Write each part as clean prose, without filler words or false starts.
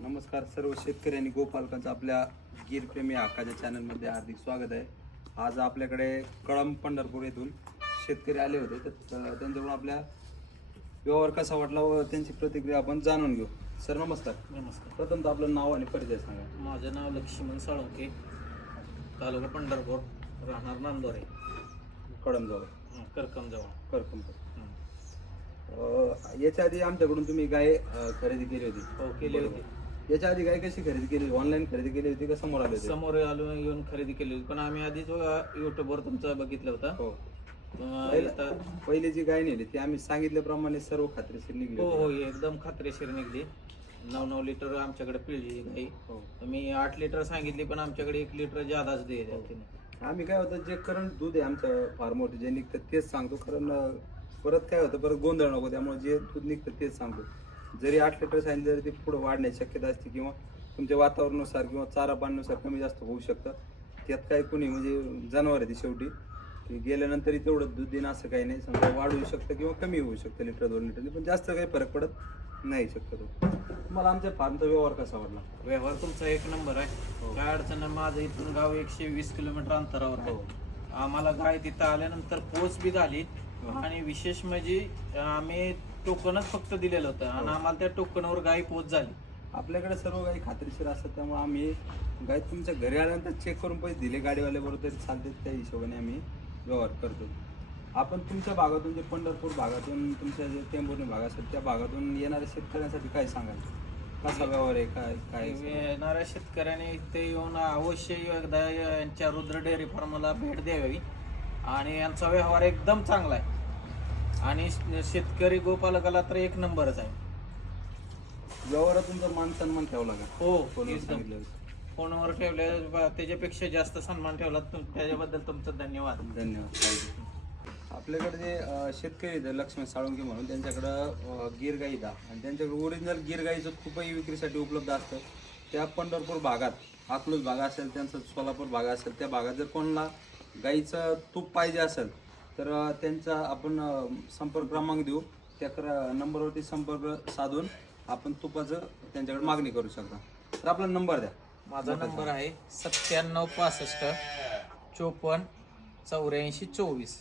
नमस्कार सर्व शेतकरी आणि गोपालकांचं आपल्या गिरप्रेमी हक्काच्या चॅनलमध्ये हार्दिक स्वागत आहे. आज आपल्याकडे कळंब पंढरपूर येथून शेतकरी आले होते, तर त्यांच्याकडून आपल्या व्यवहार कसा वाटला व त्यांची प्रतिक्रिया आपण जाणून घेऊ. सर नमस्कार. नमस्कार. प्रथमतः आपलं नाव आणि परिचय सांगा. माझं नाव लक्ष्मण साळुंके, तालुका पंढरपूर, राहणार नांदोरे, कळंबजवळ करकमजवळ. करकम. याच्या आधी आमच्याकडून तुम्ही गाय खरेदी केली होती? हो, केली होती. याच्या आधी गाय कशी खरेदी केली? ऑनलाईन खरेदी केली होती का समोर आले होते? समोर आलो येऊन खरेदी केली होती, पण आम्ही आधीच युट्यूबवर तुमचं बघितलं होतं. हो. इथं- पहिली जी गाय नेली ती आम्ही सांगितल्याप्रमाणे सर्व खात्रीशीर निघली हो होती. हो, एकदम खात्रीशीर निघली. 9 लिटर आमच्याकडे पिळली गाई. हो. मी 8 लिटर सांगितली, पण आमच्याकडे 1 लिटर जादाच दे तिने. आम्ही काय होतं, जे करंट दूध आहे आमचं फार्मवर जे निघतं तेच सांगतो, कारण परत काय होतं, परत गोंधळ नको, त्यामुळे जे दूध निघतं तेच सांगतो. जरी 8 लिटर सांगितलं तरी ते पुढे वाढण्याची शक्यता असते, किंवा तुमच्या वातावरणानुसार किंवा चारा पाण्यानुसार कमी जास्त होऊ शकतं. त्यात काय कुणी म्हणजे जनावर आहे ती शेवटी, की गेल्यानंतरही तेवढं दूध देणं असं काही नाही. समजा वाढू शकतं किंवा कमी होऊ शकतं लिटर 2 लिटरनी, पण जास्त काही फरक पडत नाही शक्यतो. तुम्हाला आमच्या फार्मचा व्यवहार कसा वाटला? व्यवहार तुमचा 1 नंबर आहे. हो. काय अडचण नाही. माझं इथून गाव 120 किलोमीटर अंतरावर आहे. हो. आम्हाला गाय तिथं आल्यानंतर पोच बी झाली, हो. आणि विशेष म्हणजे आम्ही टोकनच फक्त दिलेलं होतं, आणि हो. आम्हाला त्या टोकनवर गाय पोच झाली. आपल्याकडे सर्व काही खात्रीशीर असतात, त्यामुळे आम्ही गाय तुमच्या घरी आल्यानंतर चेक करून पैसे दिले गाडीवाल्याबरोबर तरी चालते, त्या हिशोबाने आम्ही व्यवहार करतो. आपण तुमच्या भागातून, जे पंढरपूर भागातून तुमच्या जे टेंभुर्णी भाग असतात त्या भागातून येणाऱ्या शेतकऱ्यांसाठी काय सांगाल? कसा व्यवहार आहे, काय काय? येणाऱ्या शेतकऱ्याने इथे येऊन अवश्य एकदा यांच्या रुद्र डेअरी फार्मला भेट द्यावी, आणि यांचा व्यवहार एकदम चांगला आहे, आणि शेतकरी गोपालकाला तर 1 नंबरच आहे. व्यवहारात तुमचा मान सन्मान ठेवला का? हो, फोनवर एकदम. सांगितलं. फोनवर ठेवले त्याच्यापेक्षा जास्त सन्मान ठेवला, त्याच्याबद्दल तुमचं धन्यवाद. धन्यवाद. आपल्याकडे जे शेतकरी आहेत लक्ष्मण साळुंके म्हणून, त्यांच्याकडं गिर गाई दा, आणि त्यांच्याकडे ओरिजिनल गिर गाईचं खूपही विक्रीसाठी उपलब्ध असतं. त्या पंढरपूर भागात, अकलूज भाग असेल, त्यांचा सोलापूर भाग असेल, त्या भागात जर कोणाला गाईचं तूप पाहिजे असेल तर त्यांचा आपण संपर्क क्रमांक देऊ. त्या नंबरवरती संपर्क साधून आपण तुपाचं त्यांच्याकडे मागणी करू शकता. तर आपला नंबर द्या. माझा नंबर आहे 9765 54 84 24.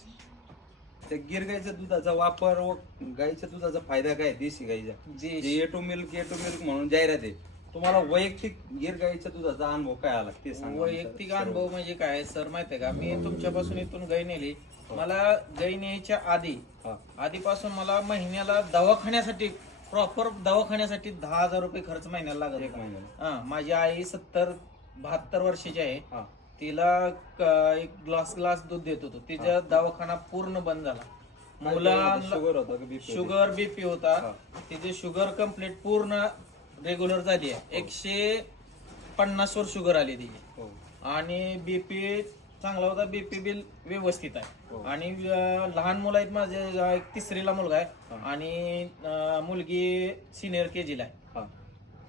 त्या गिर गाईच्या दुधाचा वापर व गाईच्या दुधाचा फायदा काय देशी गाईचा, देशी. जे ए टू मिल्क म्हणून जाहिरात आहे, तुम्हाला वैयक्तिक गिर गाईच्या दुधाचा अनुभव काय आला ते सांगा. वैयक्तिक अनुभव म्हणजे काय सर, माहिती आहे का, मी तुमच्यापासून इथून गाय नेली. मला गाय न्यायच्या आधीपासून मला महिन्याला दवाखान्यासाठी, प्रॉपर दवाखान्यासाठी 10,000 रुपये खर्च महिन्याला लागत एक होता. महिन्याला. माझी आई 72 वर्षाची आहे. हा. तिला एक ग्लास दूध देत होतो. तिचा दवाखाना पूर्ण बंद झाला. मुलांना शुगर होता का BP? शुगर बीपी होता. हा. तिची शुगर कंप्लीट पूर्ण रेग्युलर झाली आहे. 150 वर शुगर आली तिची, हो. आणि बीपी चांगला होता. बीपी बिल व्यवस्थित हो. आहे. आणि लहान मुलं आहेत माझे, एक 3रीला मुलगा आहे, हा. आणि मुलगी सिनियर KG ला आहे. हा.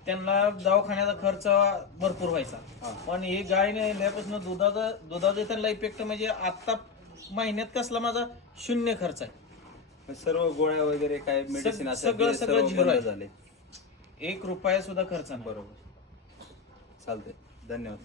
त्यांना दवाखान्याचा खर्च भरपूर व्हायचा. हा. पण ही गाय नेल्यापासून दुधाचा त्यांना इफेक्ट म्हणजे आता महिन्यात कसला माझा 0 खर्च आहे. सर्व गोळ्या वगैरे काय मेडिसिन सगळं झिरो आहे. झाले. 1 रुपया सुद्धा खर्च नाही. बरोबर. चालतंय. धन्यवाद.